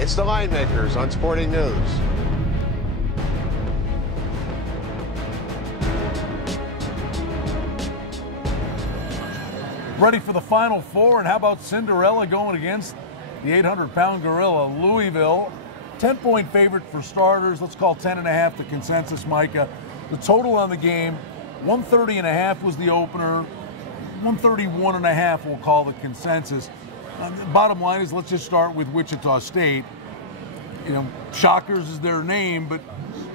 It's the Linemakers on Sporting News. Ready for the Final Four, and how about Cinderella going against the 800-pound gorilla, Louisville? 10-point favorite for starters. Let's call 10.5 the consensus, Micah. The total on the game, 130.5 was the opener. 131.5 we'll call the consensus. The bottom line is, let's just start with Wichita State. You know, Shockers is their name, but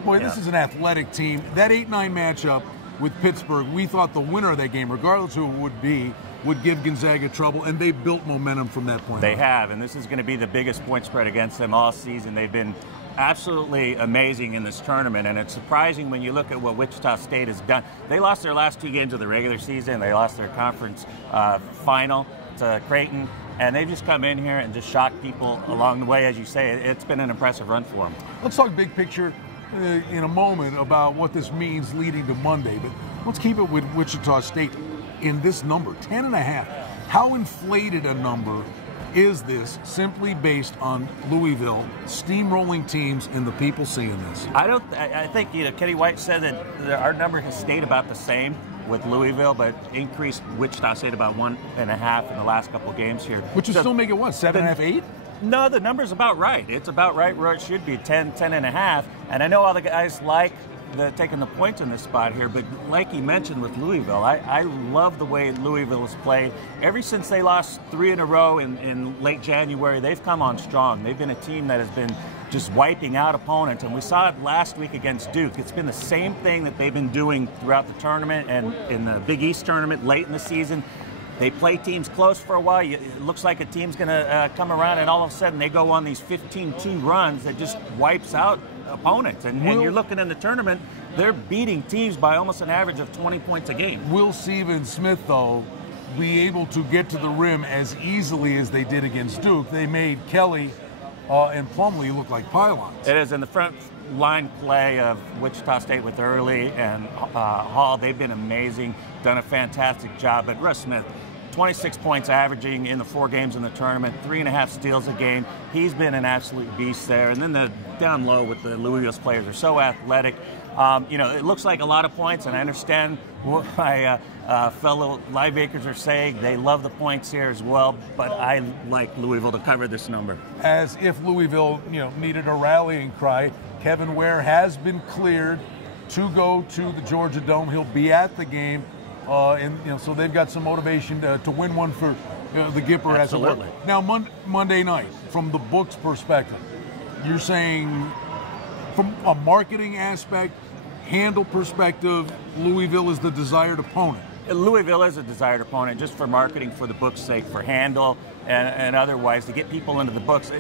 boy, this is an athletic team. That 8-9 matchup with Pittsburgh, we thought the winner of that game, regardless who it would be, would give Gonzaga trouble, and they built momentum from that point on. They have, and this is going to be the biggest point spread against them all season. They've been absolutely amazing in this tournament, and it's surprising when you look at what Wichita State has done. They lost their last 2 games of the regular season. They lost their conference final to Creighton, and they've just come in here and just shocked people along the way. As you say, it's been an impressive run for them. Let's talk big picture in a moment about what this means leading to Monday, but let's keep it with Wichita State in this number, 10.5. How inflated a number is this simply based on Louisville steamrolling teams and the people seeing this? I think, you know, Kenny White said that our number has stayed about the same with Louisville, but increased Wichita State about 1.5 in the last couple of games here. Which would still make it what, 7.5, 8? No, the number's about right. It's about right where it should be, 10.5. And I know all the guys like taking the points in this spot here, but like he mentioned with Louisville, I love the way Louisville has played. Ever since they lost 3 in a row in late January, they've come on strong. They've been a team that has been just wiping out opponents, and we saw it last week against Duke. It's been the same thing that they've been doing throughout the tournament and in the Big East tournament late in the season. They play teams close for a while. It looks like a team's going to come around, and all of a sudden they go on these 15-2 runs that just wipes out opponents. And you're looking in the tournament, they're beating teams by almost an average of 20 points a game. Will Stephen Smith, though, be able to get to the rim as easily as they did against Duke? They made Kelly and Plumlee look like pylons. It is in the front line play of Wichita State with Early and Hall. They've been amazing, done a fantastic job. But Russ Smith, 26 points averaging in the 4 games in the tournament, 3.5 steals a game. He's been an absolute beast there. And then the down low with the Louisville's players are so athletic. You know, it looks like a lot of points, and I understand what my fellow Linemakers are saying. They love the points here as well, but I like Louisville to cover this number. As if Louisville, you know, needed a rallying cry, Kevin Ware has been cleared to go to the Georgia Dome. He'll be at the game. And you know, so they've got some motivation to win one for the Gipper. Absolutely. As it were. Now, Monday night, from the book's perspective, you're saying from a marketing aspect, handle perspective, Louisville is the desired opponent. Louisville is a desired opponent just for marketing, for the book's sake, for handle and otherwise, to get people into the books.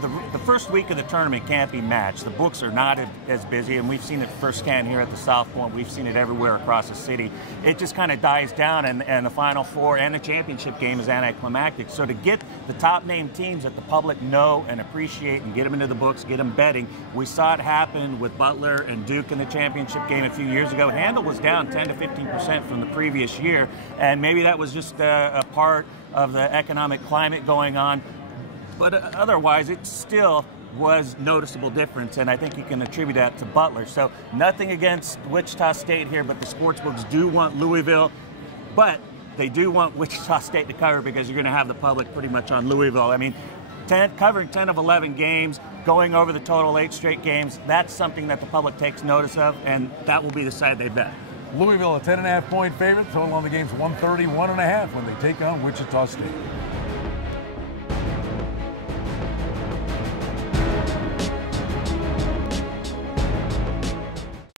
The first week of the tournament can't be matched. The books are not as busy, and we've seen it firsthand here at the South Point. We've seen it everywhere across the city. It just kind of dies down, and the Final Four and the championship game is anticlimactic. So to get the top-name teams that the public know and appreciate and get them into the books, get them betting, we saw it happen with Butler and Duke in the championship game a few years ago. Handle was down 10 to 15% from the previous year, and maybe that was just a part of the economic climate going on. But otherwise, it still was noticeable difference, and I think you can attribute that to Butler. So nothing against Wichita State here, but the sportsbooks do want Louisville, but they do want Wichita State to cover because you're going to have the public pretty much on Louisville. I mean, covering 10 of 11 games, going over the total 8 straight games, that's something that the public takes notice of, and that will be the side they bet. Louisville, a 10.5-point favorite. Total on the game's 131.5 when they take on Wichita State.